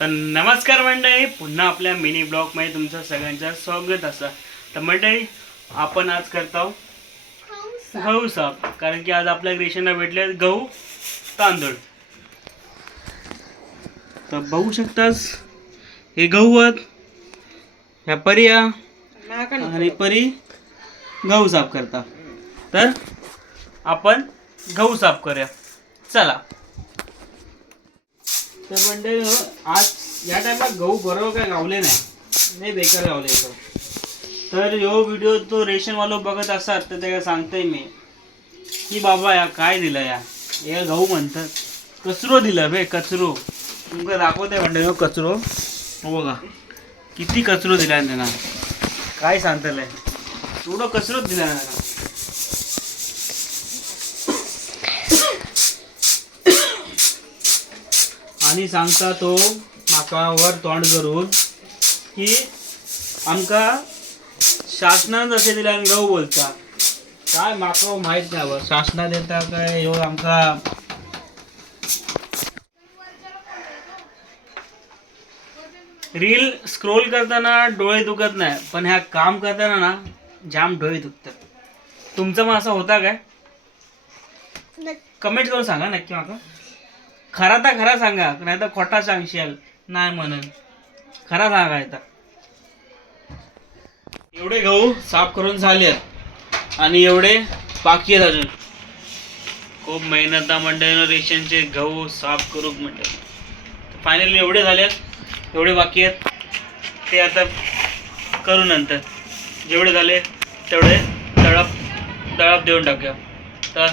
तर नमस्कार मंडळी, पुन्हा आपल्या मिनी ब्लॉगमध्ये तुमचं सगळ्यांचं स्वागत असं. तर मंडळी, आपण आज करतो गहू साफ. कारण की आज आपल्या रेशनला भेटले गहू तांदूळ. तर बघू शकतास, हे गहू आहेत, ह्या परिया आणि परी गहू साफ करता. तर आपण गहू साफ करूया, चला. तर मंडळी, आज या टायमाला गहू बरोबर काय गावले नाही बेकार गावले. तर ह्यो व्हिडिओ तो रेशनवालो बघत असतात तर त्याला सांगतोय मी की बाबा या काय दिलं, या गहू म्हणतात कचरो दिलं बे, कचरो. तुमका दाखवते मंडळी, कचरो हो बघा, किती कचरो दिला त्यांना. काय सांगतलंय, एवढं कचरोच दिला त्यांना. आणि सांगता तो माका वर तोंड करून की आमका शासनानं जसे दिले गहू बोलता. काय माका माहित नाही, शासना देता काय ह्यो आमका. रील स्क्रोल करताना डोळे दुखत नाही, पण ह्या काम करताना ना जाम डोळे दुखतात. तुमचं मग असं होता काय? कमेंट करून सांगा नक्की. माका खरा तर खरा सांगा, नाही तर खोटा सांगशाल नाही म्हणून. खरा सांगायचा. एवढे गहू साफ करून झालेत आणि एवढे बाकी आहेत अजून. खूप मेहनत मंडळीनं रेशनचे गहू साफ करू म्हणजे. फायनली एवढे झालेत, एवढे बाकी आहेत ते आता करू नंतर. जेवढे झाले तेवढे दळप देऊन टाकूया. तर